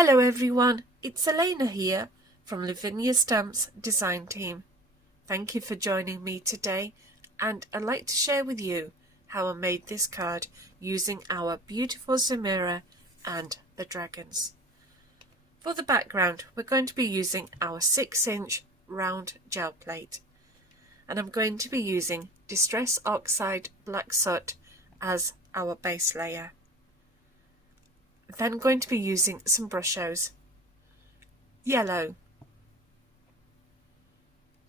Hello everyone, it's Elena here from Lavinia Stamps design team. Thank you for joining me today, and I'd like to share with you how I made this card using our beautiful Zemira and the dragons. For the background, we're going to be using our 6-inch round gel plate, and I'm going to be using Distress Oxide Black Soot as our base layer. Then going to be using some brushos, yellow,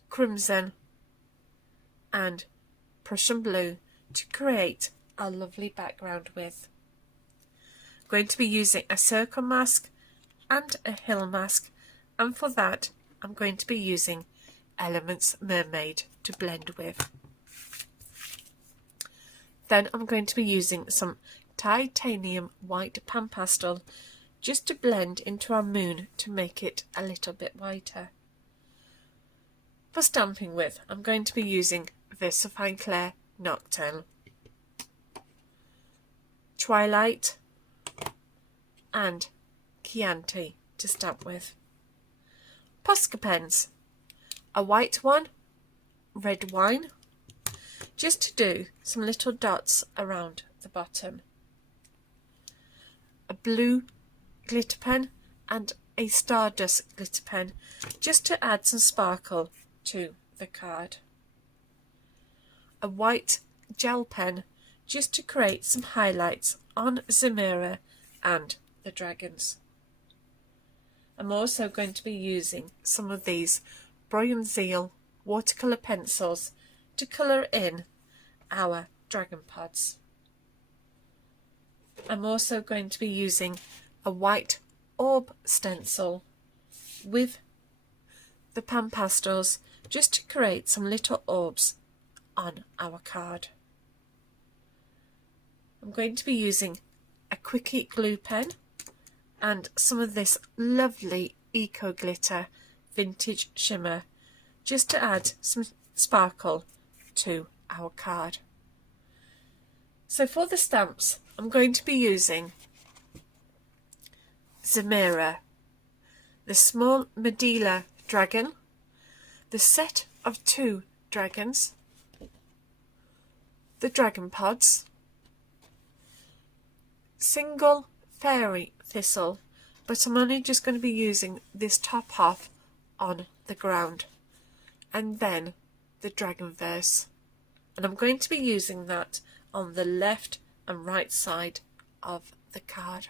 crimson and Prussian blue to create a lovely background with. I'm going to be using a circle mask and a hill mask, and for that I'm going to be using Elements Mermaid to blend with. Then I'm going to be using some titanium white pan pastel just to blend into our moon to make it a little bit whiter. For stamping with, I'm going to be using Versafine Cair Nocturne, Twilight and Chianti to stamp with. Posca pens, a white one, red wine, just to do some little dots around the bottom. A blue glitter pen and a stardust glitter pen just to add some sparkle to the card. A white gel pen just to create some highlights on Zemira and the dragons. I'm also going to be using some of these Bronzeal watercolour pencils to colour in our dragon pods. I'm also going to be using a white orb stencil with the pan pastels just to create some little orbs on our card. I'm going to be using a quickie glue pen and some of this lovely eco glitter vintage shimmer just to add some sparkle to our card. So for the stamps, I'm going to be using Zemira, the small Medela dragon, the set of 2 dragons, the dragon pods, single fairy thistle, but I'm only just going to be using this top half on the ground, and then the dragon verse, and I'm going to be using that on the left and right side of the card.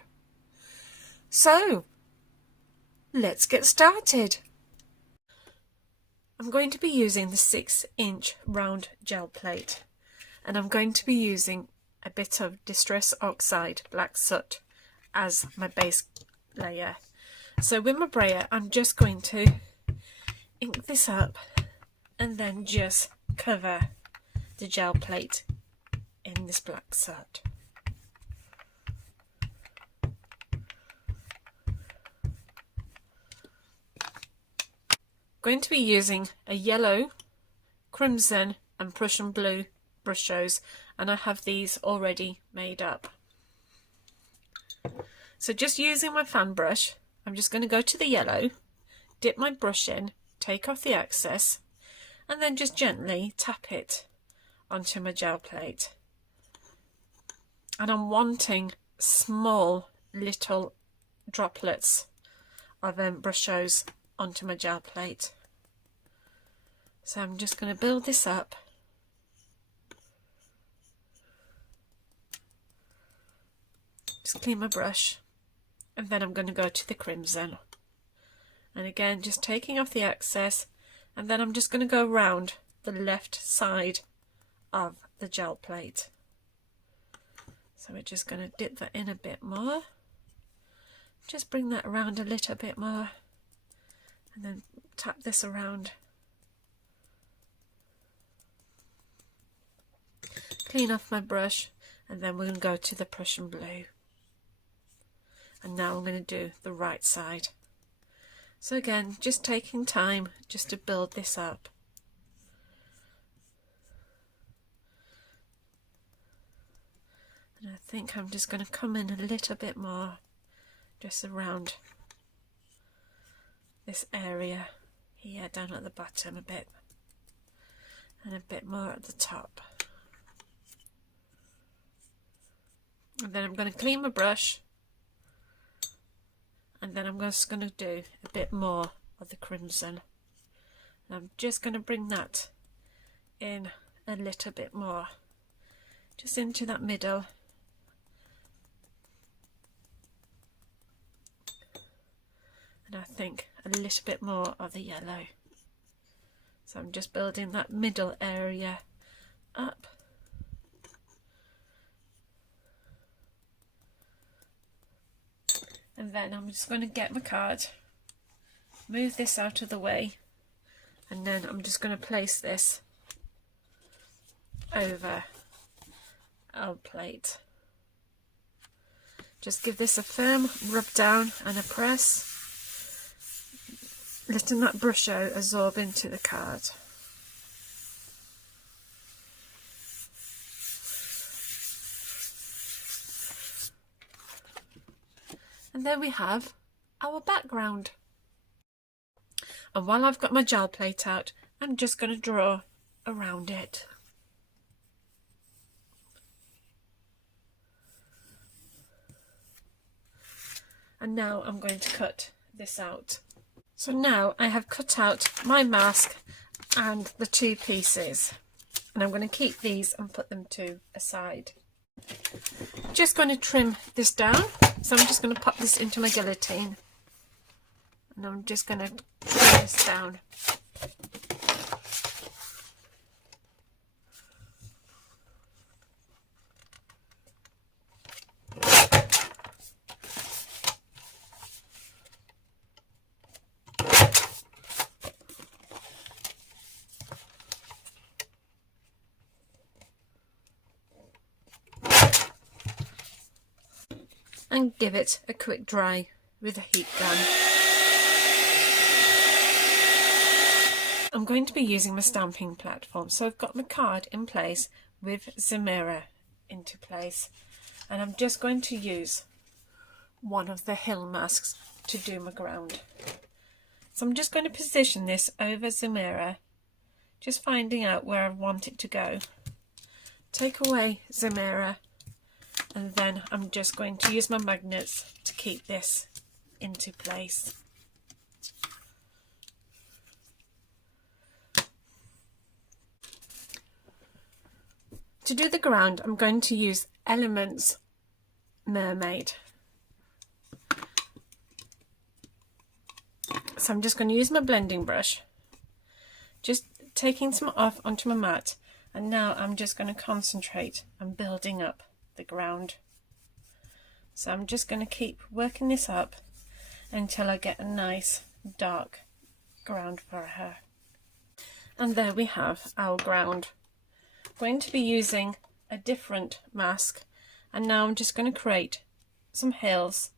So let's get started. I'm going to be using the 6-inch round gel plate, and I'm going to be using a bit of Distress Oxide Black Soot as my base layer. So with my brayer, I'm just going to ink this up and then just cover the gel plate in this black soot. Going to be using a yellow, crimson and Prussian blue brushos, and I have these already made up. So just using my fan brush, I'm just going to go to the yellow, dip my brush in, take off the excess, and then just gently tap it onto my gel plate. And I'm wanting small little droplets of brushos onto my gel plate. So I'm just going to build this up. Just clean my brush, and then I'm going to go to the crimson. And again, just taking off the excess, and then I'm just going to go around the left side of the gel plate. So we're just going to dip that in a bit more. Just bring that around a little bit more, and then tap this around. Clean off my brush, and then we're going to go to the Prussian blue. And now I'm going to do the right side. So again, just taking time just to build this up. And I think I'm just going to come in a little bit more, just around this area here down at the bottom a bit, and a bit more at the top. And then I'm going to clean my brush, and then I'm just going to do a bit more of the crimson. And I'm just going to bring that in a little bit more, just into that middle. And I think a little bit more of the yellow. So I'm just building that middle area up. And then I'm just going to get my card, move this out of the way, and then I'm just going to place this over our plate. Just give this a firm rub down and a press, letting that Brusho absorb into the card. And there we have our background. And while I've got my gel plate out, I'm just going to draw around it. And now I'm going to cut this out. So now I have cut out my mask and the two pieces, and I'm going to keep these and put them to a side. Just going to trim this down, so I'm just going to pop this into my guillotine, and I'm just going to trim this down. And give it a quick dry with a heat gun. I'm going to be using my stamping platform, so I've got my card in place with Zemira into place, and I'm just going to use one of the hill masks to do my ground. So I'm just going to position this over Zemira, just finding out where I want it to go. Take away Zemira, and then I'm just going to use my magnets to keep this into place. To do the ground, I'm going to use Elements Mermaid. So I'm just going to use my blending brush, just taking some off onto my mat, and now I'm just going to concentrate on building up the ground. So I'm just going to keep working this up until I get a nice dark ground for her. And there we have our ground. I'm going to be using a different mask, and now I'm just going to create some hills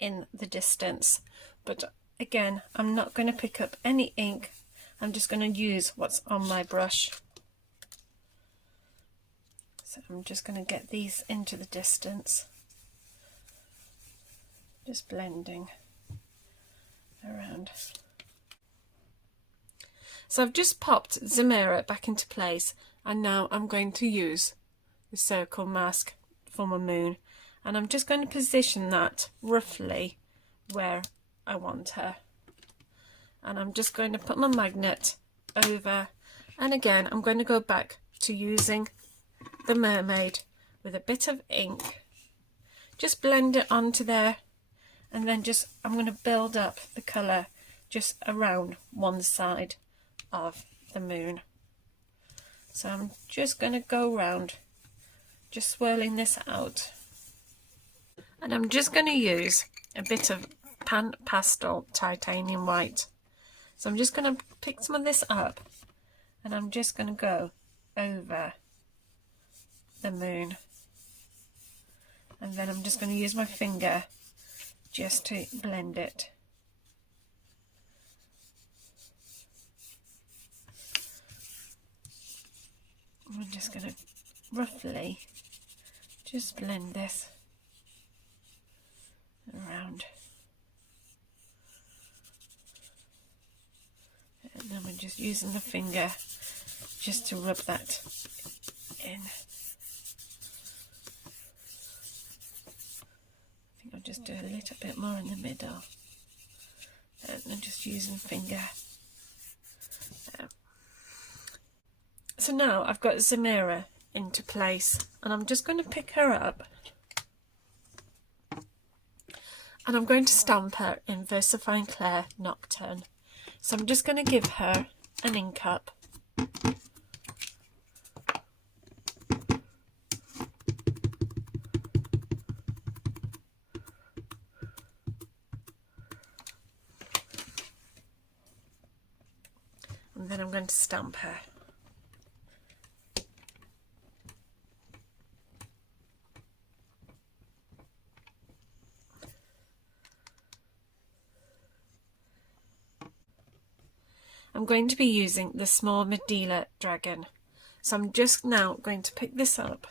in the distance, but again I'm not going to pick up any ink. I'm just going to use what's on my brush. So I'm just going to get these into the distance, just blending around. So I've just popped Zemira back into place, and now I'm going to use the circle mask for my moon, and I'm just going to position that roughly where I want her. And I'm just going to put my magnet over, and again I'm going to go back to using the mermaid with a bit of ink, just blend it onto there, and then just I'm going to build up the colour just around one side of the moon. So I'm just going to go around, just swirling this out, and I'm just going to use a bit of Pan Pastel Titanium White. So I'm just going to pick some of this up, and I'm just going to go over the moon, and then I'm just going to use my finger just to blend it. I'm just going to roughly just blend this around. just using the finger just to rub that in. I think I'll just do a little bit more in the middle. And I'm just using finger. So now I've got Zemira into place, and I'm just going to pick her up and I'm going to stamp her in Versafine Cair Nocturne. So I'm just going to give her an ink up. And then I'm going to stamp her. I'm going to be using the small Medulla dragon. So I'm just now going to pick this up.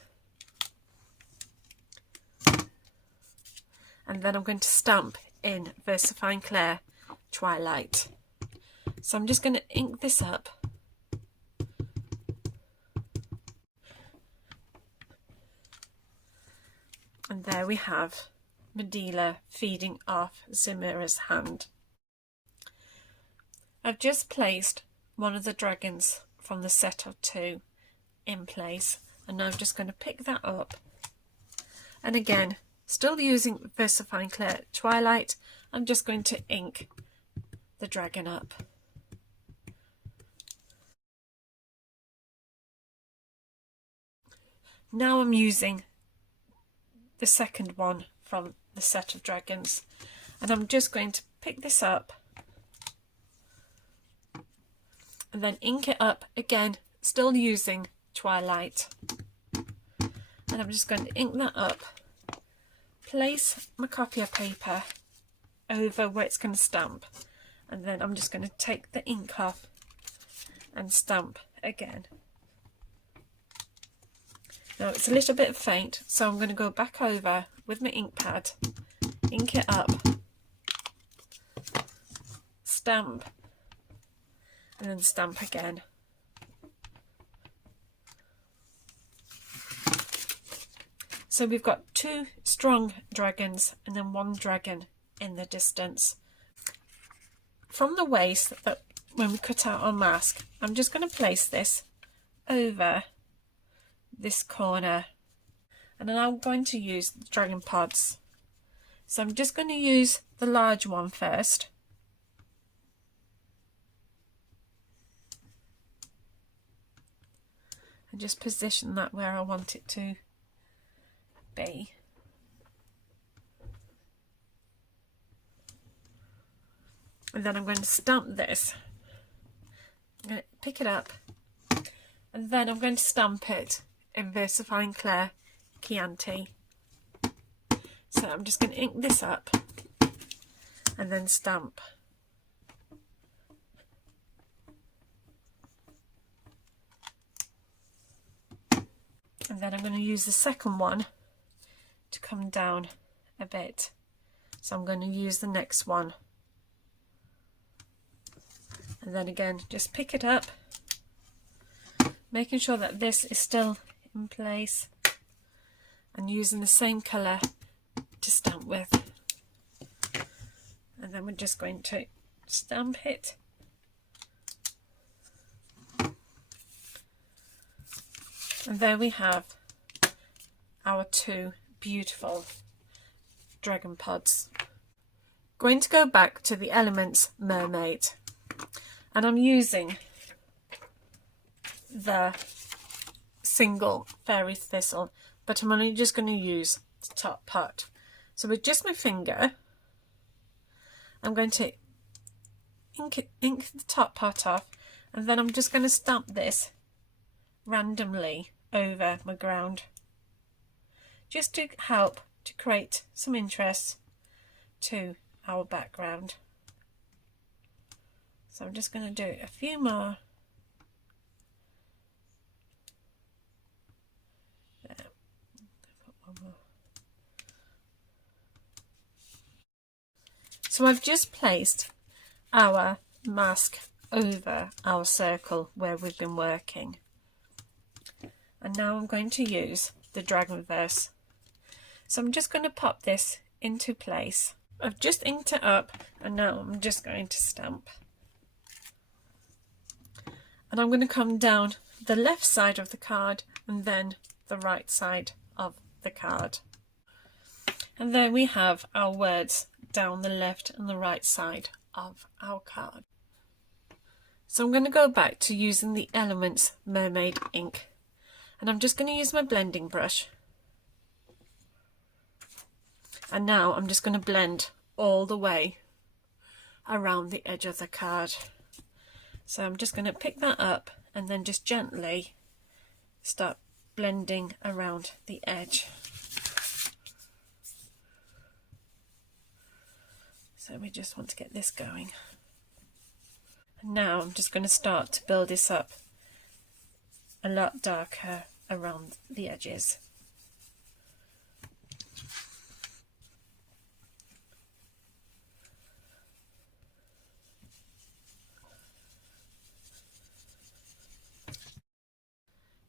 And then I'm going to stamp in Versafine Cair Twilight. So I'm just going to ink this up. And there we have Medulla feeding off Zemira's hand. I've just placed one of the dragons from the set of 2 in place, and now I'm just going to pick that up, and again, still using Versafine Cair Twilight, I'm just going to ink the dragon up. Now I'm using the second one from the set of dragons, and I'm just going to pick this up and then ink it up again, still using Twilight. And I'm just going to ink that up, place my copier paper over where it's going to stamp, and then I'm just going to take the ink off and stamp again. Now it's a little bit faint, so I'm going to go back over with my ink pad, ink it up, stamp, and then stamp again. So we've got 2 strong dragons and then 1 dragon in the distance. From the waist, that when we cut out our mask, I'm just going to place this over this corner, and then I'm going to use the dragon pods. So I'm just going to use the large one first. And just position that where I want it to be. And then I'm going to stamp this. I'm going to pick it up, and then I'm going to stamp it in Versafine Cair Chianti. So I'm just going to ink this up and then stamp. And then I'm going to use the second one to come down a bit. So I'm going to use the next one. And then again, just pick it up, making sure that this is still in place, and using the same colour to stamp with. And then we're just going to stamp it. And there we have our 2 beautiful dragon pods. Going to go back to the Elements Mermaid, and I'm using the single fairy thistle, but I'm only just going to use the top part. So with just my finger, I'm going to ink the top part off, and then I'm just going to stamp this randomly over my ground, just to help to create some interest to our background. So I'm just going to do a few more. There. Put one more. So I've just placed our mask over our circle where we've been working. And now I'm going to use the dragon verse. So I'm just going to pop this into place. I've just inked it up and now I'm just going to stamp. And I'm going to come down the left side of the card and then the right side of the card. And then we have our words down the left and the right side of our card. So I'm going to go back to using the Elements Mermaid ink. And I'm just going to use my blending brush. And now I'm just going to blend all the way around the edge of the card. So I'm just going to pick that up and then just gently start blending around the edge. So we just want to get this going. And now I'm just going to start to build this up a lot darker around the edges.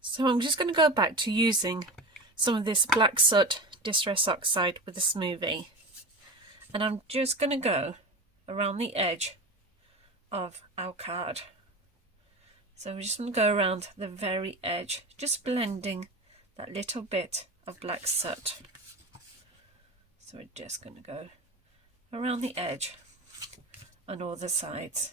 So I'm just going to go back to using some of this Black Soot Distress Oxide with a smoothie. And I'm just going to go around the edge of our card. So we're just going to go around the very edge, just blending that little bit of black soot. So we're just going to go around the edge on all the sides.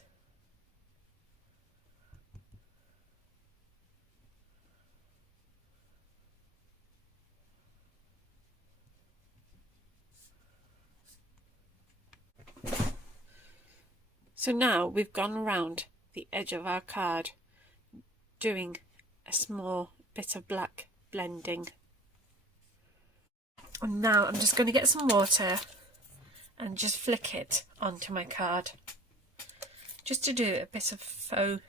So now we've gone around the edge of our card, doing a small bit of black blending. And now I'm just going to get some water and just flick it onto my card, just to do a bit of faux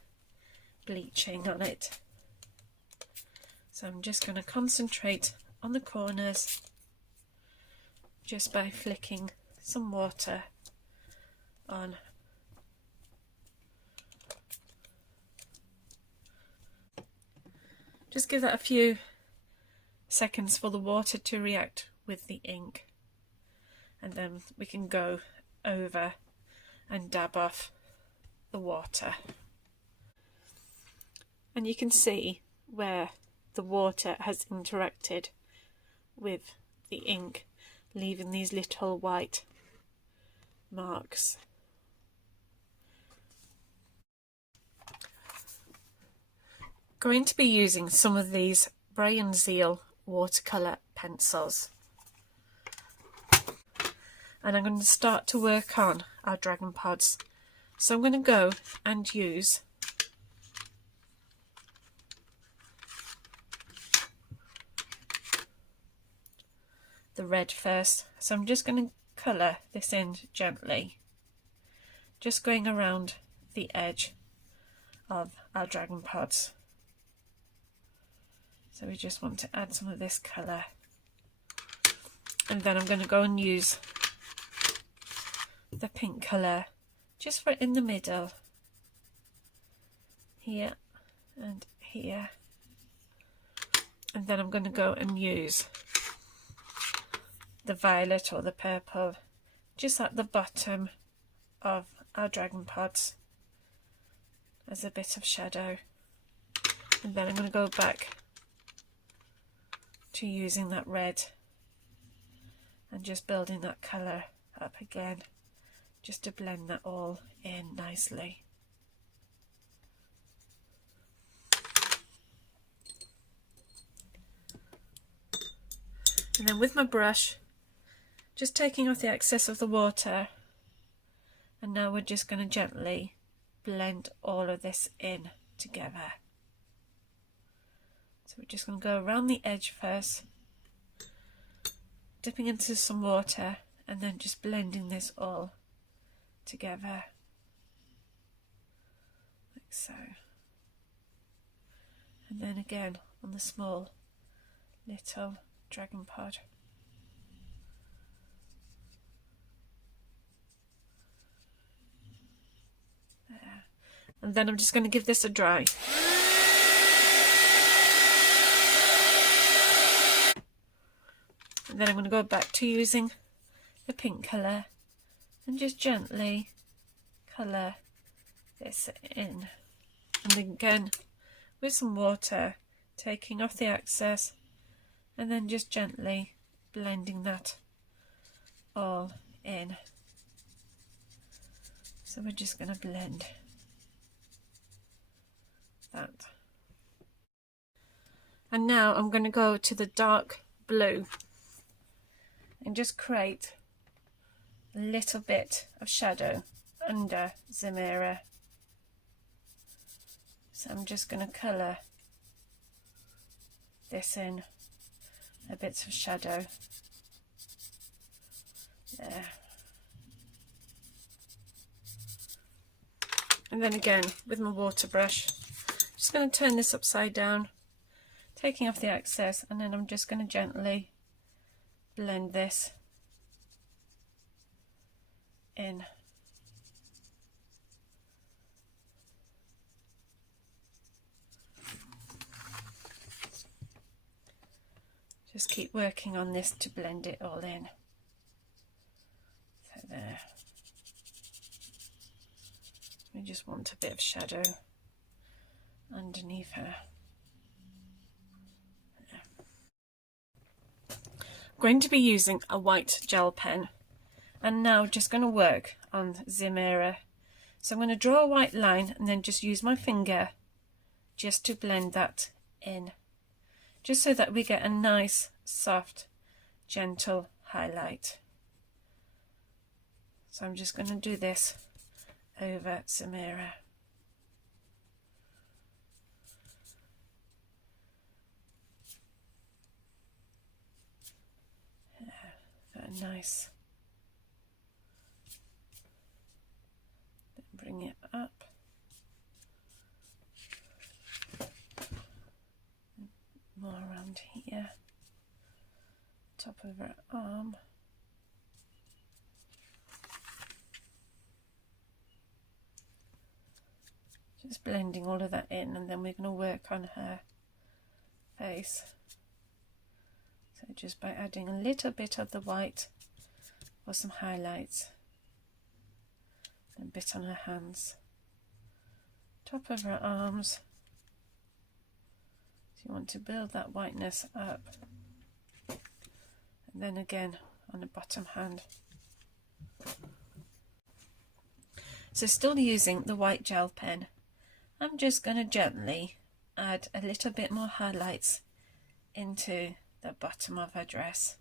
bleaching on it. So I'm just going to concentrate on the corners just by flicking some water on. Just give that a few seconds for the water to react with the ink, and then we can go over and dab off the water. And you can see where the water has interacted with the ink, leaving these little white marks. Going to be using some of these Bray and Zeal watercolour pencils, and I'm going to start to work on our dragon pods. So I'm going to go and use the red first. So I'm just going to colour this in gently, just going around the edge of our dragon pods. So we just want to add some of this colour, and then I'm going to go and use the pink colour just for in the middle, here and here, and then I'm going to go and use the violet or the purple just at the bottom of our dragon pods as a bit of shadow, and then I'm going to go back to using that red and just building that colour up again, just to blend that all in nicely. And then with my brush, just taking off the excess of the water, and now we're just going to gently blend all of this in together. So we're just going to go around the edge first, dipping into some water, and then just blending this all together, like so. And then again on the small little dragon pod. There. And then I'm just going to give this a dry. And then I'm going to go back to using the pink colour and just gently colour this in. And again, with some water, taking off the excess and then just gently blending that all in. So we're just going to blend that. And now I'm going to go to the dark blue and just create a little bit of shadow under Zemira. So I'm just going to colour this in, a bit of shadow there. And then again with my water brush, just going to turn this upside down, taking off the excess, and then I'm just going to gently blend this in. Just keep working on this to blend it all in. So there. We just want a bit of shadow underneath her. Going to be using a white gel pen, and now just going to work on Zemira. So I'm going to draw a white line and then just use my finger just to blend that in, just so that we get a nice soft gentle highlight. So I'm just going to do this over Zemira. Very nice. Then bring it up. More around here. Top of her arm. Just blending all of that in, and then we're going to work on her face. So just by adding a little bit of the white for some highlights, and a bit on her hands, top of her arms. So you want to build that whiteness up, and then again on the bottom hand. So still using the white gel pen, I'm just going to gently add a little bit more highlights into the bottom of her dress.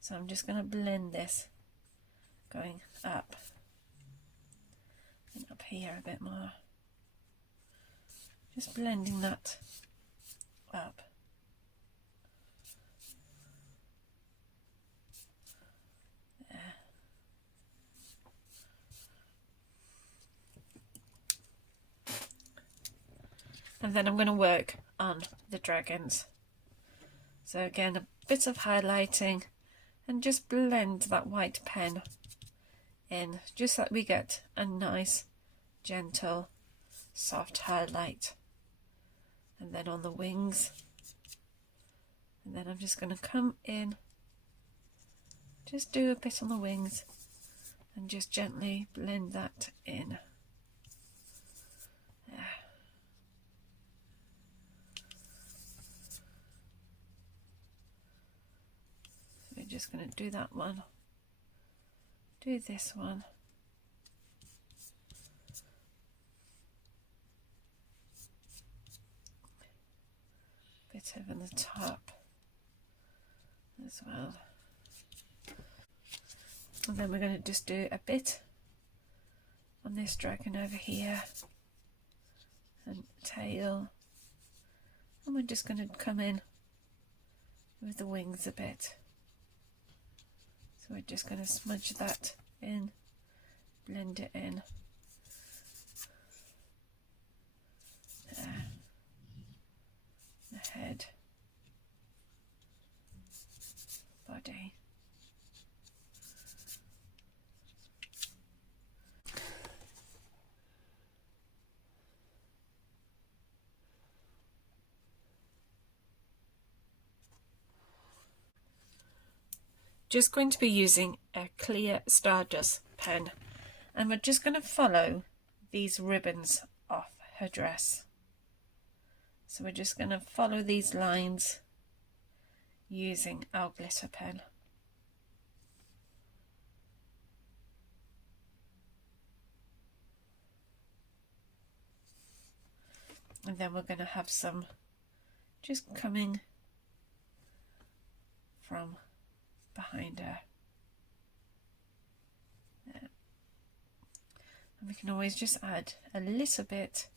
So I'm just going to blend this going up and up here a bit more. Just blending that up. There. And then I'm going to work on the dragons. So again, a bit of highlighting and just blend that white pen in, just so that we get a nice, gentle, soft highlight. And then on the wings. And then I'm just going to come in, just do a bit on the wings and just gently blend that in. There. We're just going to do that one, do this one, bit over the top as well, and then we're going to just do a bit on this dragon over here and tail, and we're just going to come in with the wings a bit. So we're just going to smudge that in, blend it in. There. The head, body. just going to be using a clear Stardust pen, and we're just going to follow these ribbons off her dress. So we're just going to follow these lines using our glitter pen. And then we're going to have some just coming from behind her. There. And we can always just add a little bit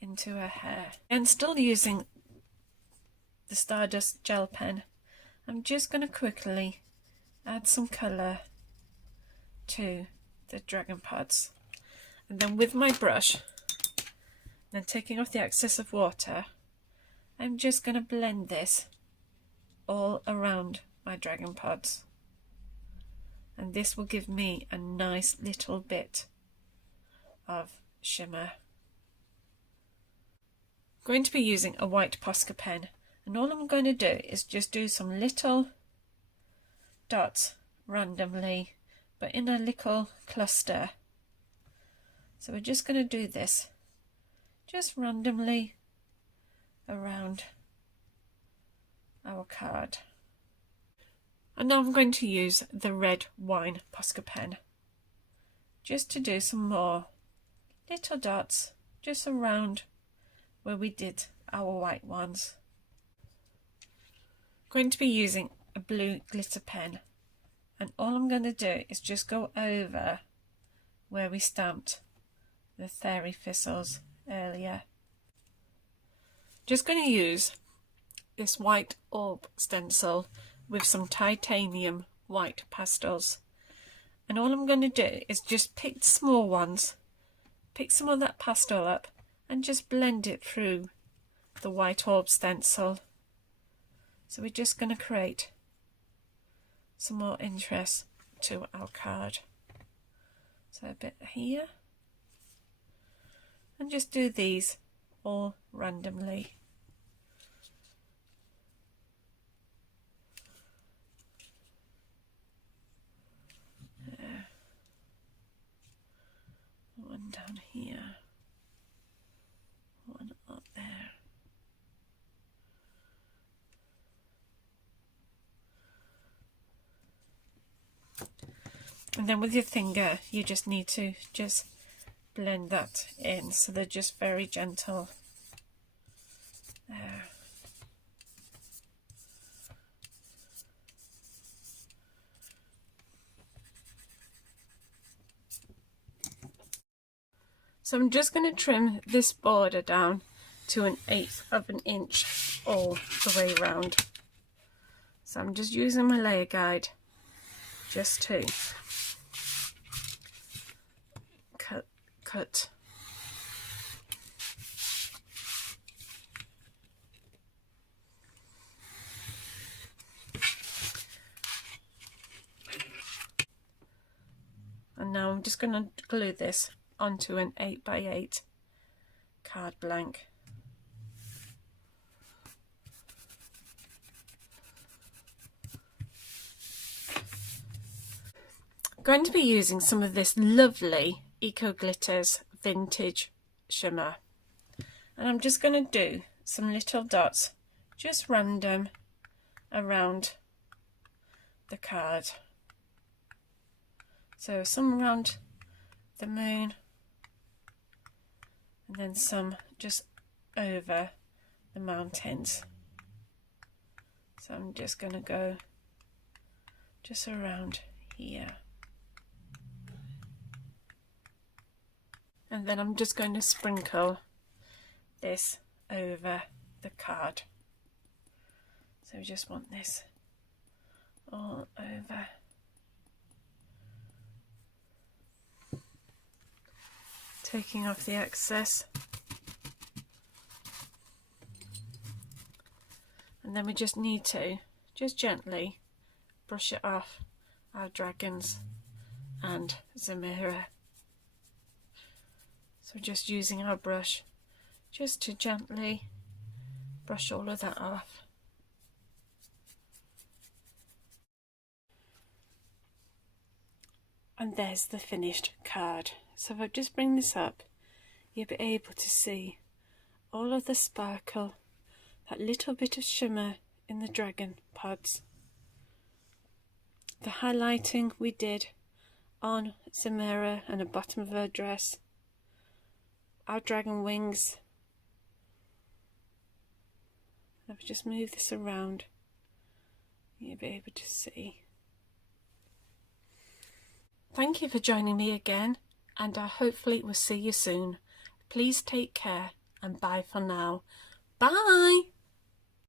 into her hair. And still using the Stardust gel pen, I'm just going to quickly add some colour to the dragon pods. And then with my brush, then taking off the excess of water, I'm just going to blend this all around my dragon pods, and this will give me a nice little bit of shimmer. I'm going to be using a white Posca pen, and all I'm going to do is just do some little dots randomly, but in a little cluster. So we're just going to do this just randomly around our card. And now I'm going to use the red wine Posca pen just to do some more little dots just around where we did our white ones. I'm going to be using a blue glitter pen, and all I'm going to do is just go over where we stamped the fairy thistles earlier. Just going to use this white orb stencil with some titanium white pastels, and all I'm going to do is just pick the small ones, pick some of that pastel up and just blend it through the white orb stencil. So we're just going to create some more interest to our card. So a bit here, and just do these all randomly. There. One down here, one up there. And then with your finger you just need to just blend that in, so they're just very gentle. There. So I'm just going to trim this border down to 1/8 of an inch all the way around. So I'm just using my layer guide just to cut. And now I'm just going to glue this onto an 8x8 card blank. I'm going to be using some of this lovely Eco Glitters vintage shimmer, and I'm just going to do some little dots just random around the card. So some around the moon, and then some just over the mountains. So I'm just going to go just around here. And then I'm just going to sprinkle this over the card. So we just want this all over. Taking off the excess. And then we just need to just gently brush it off our dragons and Zemira. So just using our brush just to gently brush all of that off. And there's the finished card. So if I just bring this up, you'll be able to see all of the sparkle, that little bit of shimmer in the dragon pods. The highlighting we did on Zemira and the bottom of her dress, our dragon wings. If I just move this around, you'll be able to see. Thank you for joining me again, and I hopefully will see you soon. Please take care and bye for now. Bye!